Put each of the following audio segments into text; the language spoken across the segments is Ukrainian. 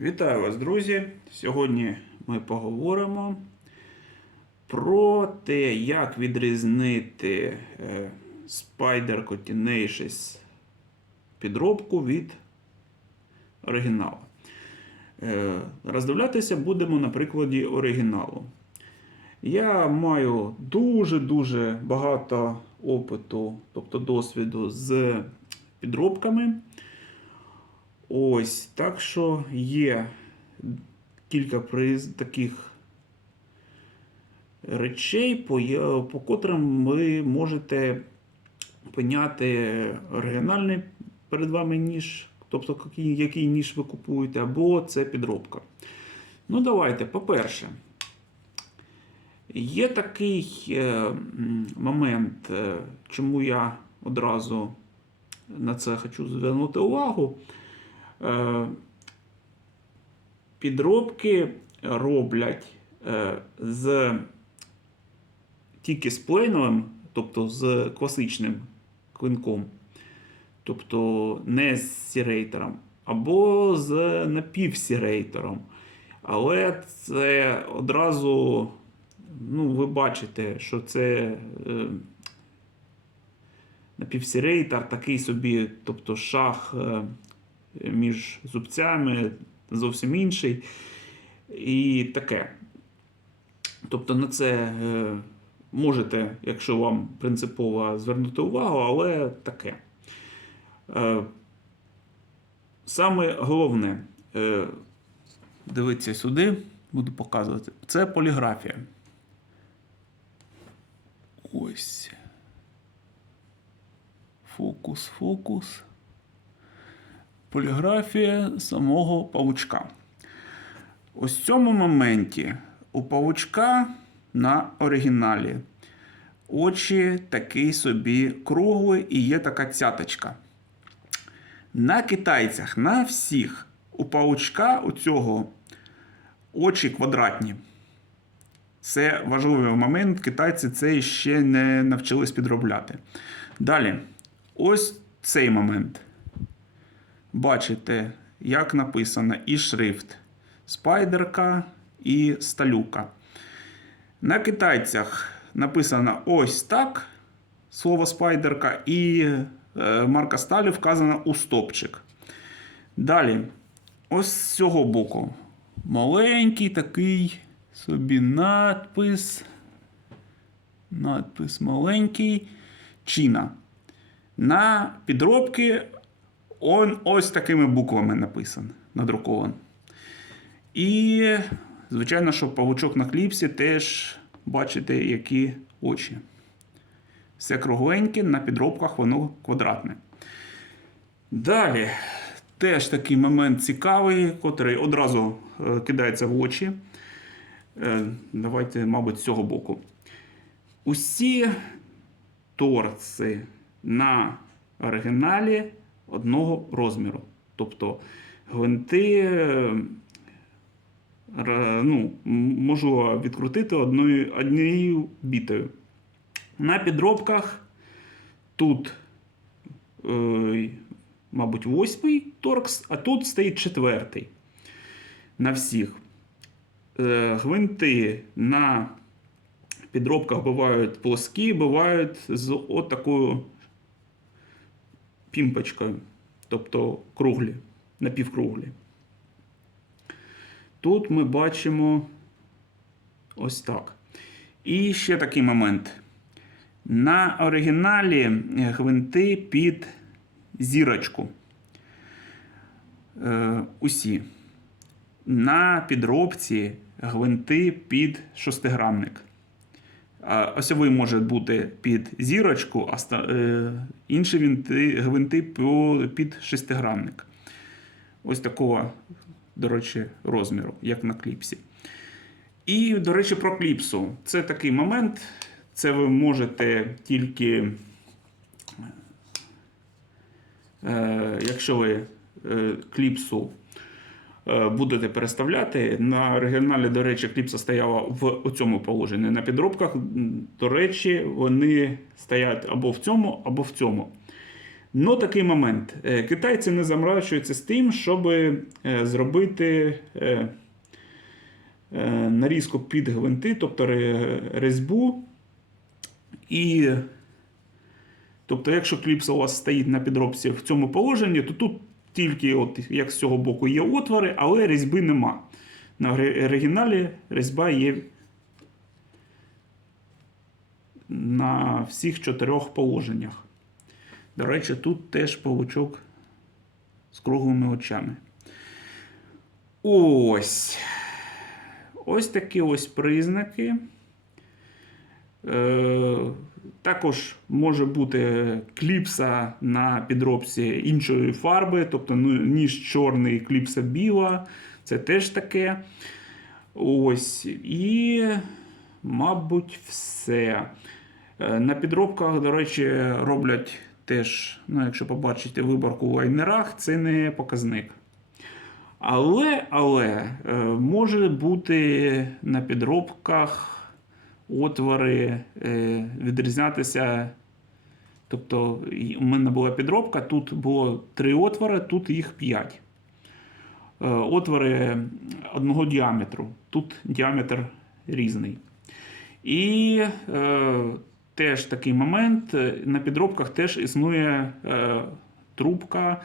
Вітаю вас, друзі! Сьогодні ми поговоримо про те, як відрізнити е, Spider Coordinations підробку від оригіналу. Е, Роздивлятися будемо на прикладі оригіналу. Я маю дуже-дуже багато опиту, тобто досвіду з підробками. Ось, так що є кілька таких речей, по, по котрим ви можете поняти оригінальний перед вами ніж, тобто який, який ніж ви купуєте, або це підробка. Ну, давайте, по-перше, є такий е, момент, е, чому я одразу на це хочу звернути увагу. Е, Підробки роблять е, з тільки з плейновим, тобто з класичним клинком, тобто не з сірейтором, або з напівсірейтором. Але це одразу, ну, ви бачите, що це е, напівсірейтор такий собі, тобто шах е, між зубцями зовсім інший. І таке. Тобто на це е, можете, якщо вам принципово звернути увагу, але таке. Е, Саме головне, е, дивіться сюди, буду показувати. Це поліграфія. Ось. Фокус, фокус. Поліграфія самого павучка. Ось в цьому моменті у павучка на оригіналі очі такий собі круглий і є така цяточка. На китайцях, на всіх у павучка у цього очі квадратні. Це важливий момент. Китайці це ще не навчились підробляти. Далі, ось цей момент. Бачите, як написано і шрифт спайдерка і сталюка. На китайцях написано ось так слово спайдерка, і е, марка сталі вказана у стопчик. Далі, ось з цього боку. Маленький такий собі надпис. Надпис маленький. Чіна. На підробки он ось такими буквами написан, надрукован. І, звичайно, що павучок на кліпсі теж бачите, які очі. Все кругленьке, на підробках воно квадратне. Далі, теж такий момент цікавий, котрий одразу е, кидається в очі. Е, Давайте, мабуть, з цього боку. Усі торци на оригіналі одного розміру. Тобто гвинти е, ну, можу відкрутити одною, однією бітою. На підробках тут, е, мабуть, восьмий торкс, а тут стоїть четвертий. На всіх. Е, Гвинти на підробках бувають плоскі, бувають з от такою пімпочкою, тобто круглі, напівкруглі. Тут ми бачимо ось так. І ще такий момент. На оригіналі гвинти під зірочку. Е, усі. На підробці гвинти під шостигранник. Осьовий може бути під зірочку, а е, інші гвинти, під шестигранник. Ось такого, до речі, розміру, як на кліпсі. І, до речі, про кліпсу. Це такий момент. Це ви можете тільки, е, якщо ви е, кліпсу будете переставляти. На оригіналі, до речі, кліпса стояла в цьому положенні. На підробках, до речі, вони стоять або в цьому, або в цьому. Ну, такий момент. Е, Китайці не заморачуються з тим, щоб е, зробити е, е, нарізку під гвинти, тобто ре- різьбу. І, тобто, якщо кліпса у вас стоїть на підробці в цьому положенні, то тут тільки, от, як з цього боку, є отвори, але різьби нема. На оригіналі різьба є на всіх чотирьох положеннях. До речі, тут теж павучок з круглими очами. Ось. Ось такі ось признаки. Е, також може бути кліпса на підробці іншої фарби, тобто ну, ніж чорний, кліпса біла. Це теж таке. Ось. І, мабуть, все. Е, На підробках, до речі, роблять теж, ну, якщо побачите виборку у лайнерах, це не показник. Але, але е, може бути на підробках отвори е, відрізнятися. Тобто, у мене була підробка, тут було три отвори, тут їх п'ять. Е, Отвори одного діаметру. Тут діаметр різний. І е, теж такий момент. е, На підробках теж існує е, трубка,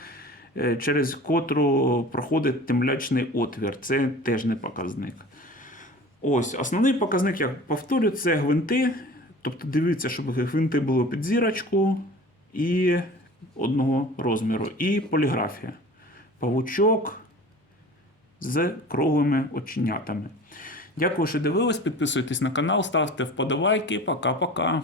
через котру проходить темлячний отвір. Це теж не показник. Ось, основний показник, я повторю, це гвинти. Тобто дивіться, щоб гвинти було під зірочку і одного розміру. І поліграфія. Павучок з круглими оченятами. Дякую, що дивились. Підписуйтесь на канал, ставте вподобайки. Пока-пока.